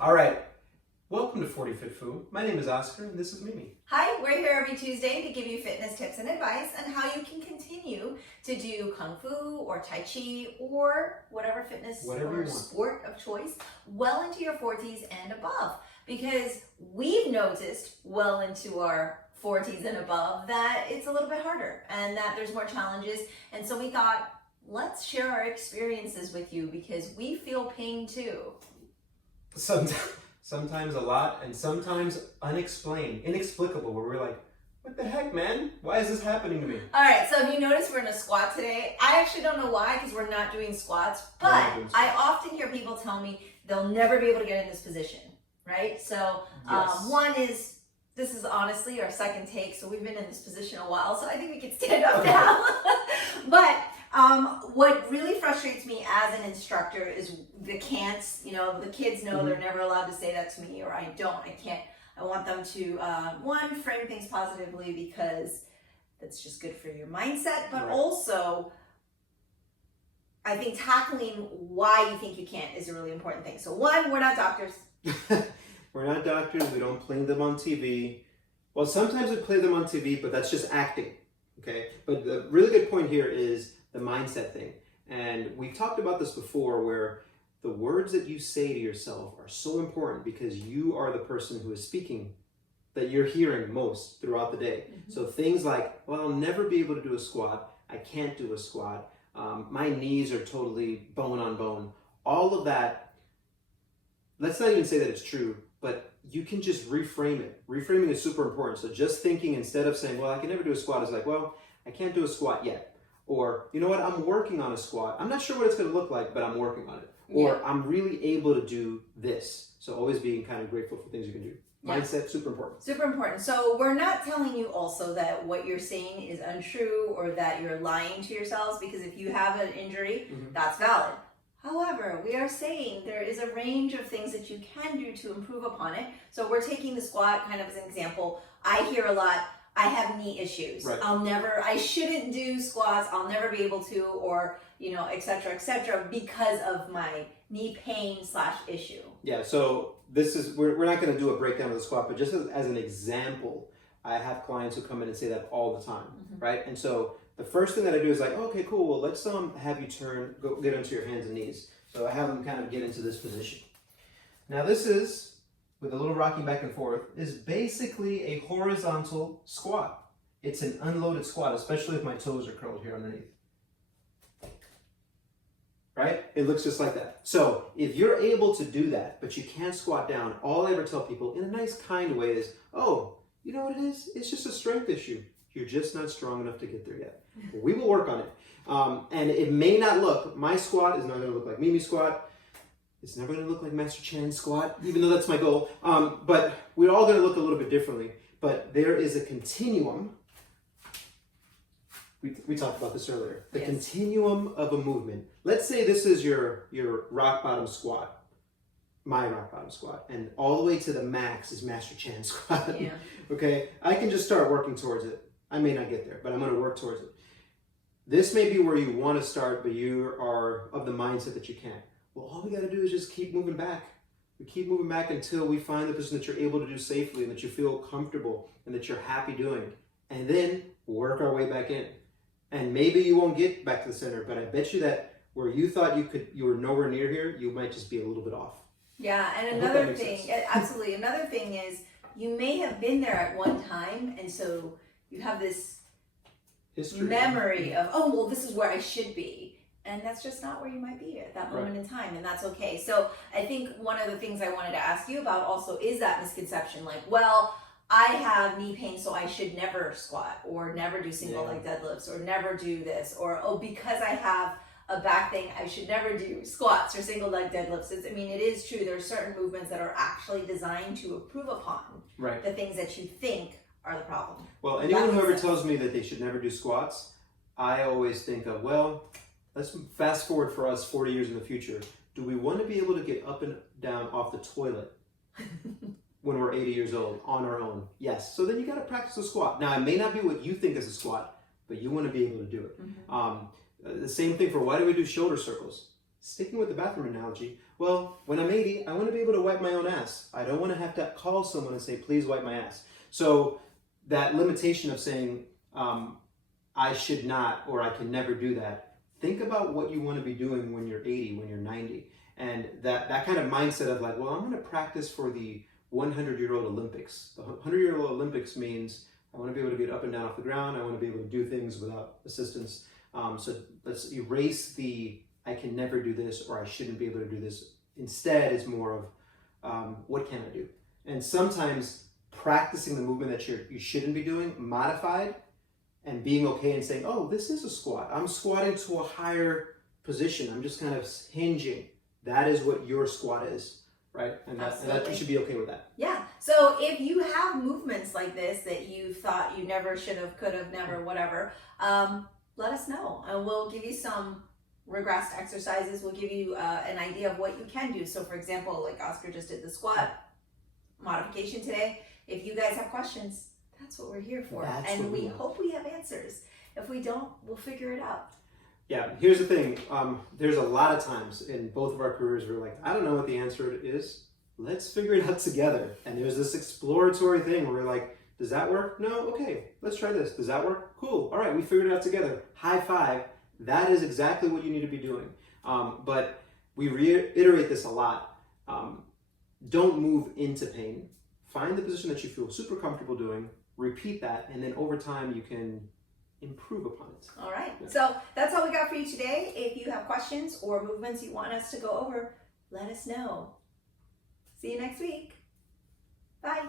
All right, welcome to 40 Fit Fu. My name is Oscar and this is Mimi. Hi, we're here every Tuesday to give you fitness tips and advice on how you can continue to do Kung Fu or Tai Chi or whatever fitness or sport of choice well into your 40s and above. Because we've noticed well into our 40s and above that it's a little bit harder and that there's more challenges. And so we thought, let's share our experiences with you because we feel pain too. Sometimes a lot, and sometimes inexplicable, where we're like, what the heck, man? Why is this happening to me? All right, so if you notice we're in a squat today, I actually don't know why because we're not doing squats, but I often hear people tell me they'll never be able to get in this position, right? So one is, this is honestly our second take, so we've been in this position a while, so I think we can stand up now. But what really frustrates me as an instructor is the can'ts. You know, the kids know they're never allowed to say that to me, or I can't. I want them to, one, frame things positively because that's just good for your mindset, but also I think tackling why you think you can't is a really important thing. So one, we're not doctors. We're not doctors. We don't play them on TV. Well, sometimes we play them on TV, but that's just acting, okay? But the really good point here is the mindset thing. And we've talked about this before where the words that you say to yourself are so important because you are the person who is speaking that you're hearing most throughout the day. So things like, well, I'll never be able to do a squat. I can't do a squat. My knees are totally bone on bone. All of that, let's not even say that it's true, but you can just reframe it. Reframing is super important. So just thinking instead of saying, well, I can never do a squat, is like, well, I can't do a squat yet. Or, you know what, I'm working on a squat. I'm not sure what it's going to look like, but I'm working on it. Or I'm really able to do this. So always being kind of grateful for things you can do. Mindset, super important. Super important. So we're not telling you also that what you're saying is untrue or that you're lying to yourselves, because if you have an injury, that's valid. However, we are saying there is a range of things that you can do to improve upon it. So we're taking the squat kind of as an example. I hear a lot, I have knee issues. I shouldn't do squats. I'll never be able to, or, you know, et cetera, because of my knee pain / issue. Yeah, so this is, we're not going to do a breakdown of the squat, but just as an example, I have clients who come in and say that all the time, right? And so the first thing that I do is like, oh, okay, cool. Well, let's have you go get onto your hands and knees. So I have them kind of get into this position. Now this is, with a little rocking back and forth, is basically a horizontal squat. It's an unloaded squat, especially if my toes are curled here underneath. Right? It looks just like that. So if you're able to do that, but you can't squat down, all I ever tell people in a nice, kind way is, oh, you know what it is? It's just a strength issue. You're just not strong enough to get there yet. We will work on it. And it may not look, my squat is not going to look like Mimi's squat. It's never going to look like Master Chan's squat, even though that's my goal. But we're all going to look a little bit differently. But there is a continuum. We talked about this earlier. The continuum of a movement. Let's say this is your rock bottom squat, my rock bottom squat, and all the way to the max is Master Chan's squat. Okay, I can just start working towards it. I may not get there, but I'm going to work towards it. This may be where you want to start, but you are of the mindset that you can't. Well, all we got to do is just keep moving back. We keep moving back until we find the position that you're able to do safely and that you feel comfortable and that you're happy doing. And then work our way back in. And maybe you won't get back to the center, but I bet you that where you thought you were nowhere near here, you might just be a little bit off. Yeah, and another thing, absolutely, another thing is you may have been there at one time, and so you have this memory of, oh, well, this is where I should be. And that's just not where you might be at that moment in time, and that's okay. So I think one of the things I wanted to ask you about also is that misconception, like, well, I have knee pain, so I should never squat, or never do single leg deadlifts, or never do this, or, oh, because I have a back thing, I should never do squats or single leg deadlifts. It is true. There are certain movements that are actually designed to improve upon the things that you think are the problem. Well, anyone who ever tells me that they should never do squats, I always think of, well, let's fast forward for us 40 years in the future. Do we want to be able to get up and down off the toilet when we're 80 years old on our own? Yes. So then you got to practice a squat. Now, it may not be what you think is a squat, but you want to be able to do it. The same thing for why do we do shoulder circles? Sticking with the bathroom analogy, well, when I'm 80, I want to be able to wipe my own ass. I don't want to have to call someone and say, please wipe my ass. So that limitation of saying, I should not, or I can never do that, think about what you want to be doing when you're 80, when you're 90. And that kind of mindset of like, well, I'm going to practice for the 100-year-old Olympics. The 100-year-old Olympics means I want to be able to get up and down off the ground. I want to be able to do things without assistance. So let's erase the I can never do this or I shouldn't be able to do this. Instead, it's more of what can I do? And sometimes practicing the movement that you shouldn't be doing, modified, and being okay and saying, oh, this is a squat. I'm squatting to a higher position. I'm just kind of hinging. That is what your squat is, right? And that you should be okay with that. Yeah. So if you have movements like this that you thought you never should have, could have, never, whatever, let us know. And we'll give you some regressed exercises. We'll give you an idea of what you can do. So for example, like Oscar just did the squat modification today. If you guys have questions, that's what we're here for. And we hope we have answers. If we don't, we'll figure it out. Yeah, here's the thing. There's a lot of times in both of our careers we're like, I don't know what the answer is. Let's figure it out together. And there's this exploratory thing where we're like, does that work? No? Okay, let's try this. Does that work? Cool. All right, we figured it out together. High five. That is exactly what you need to be doing. But we reiterate this a lot. Don't move into pain. Find the position that you feel super comfortable doing. Repeat that. And then over time, you can improve upon it. All right. Yeah. So that's all we got for you today. If you have questions or movements you want us to go over, let us know. See you next week. Bye.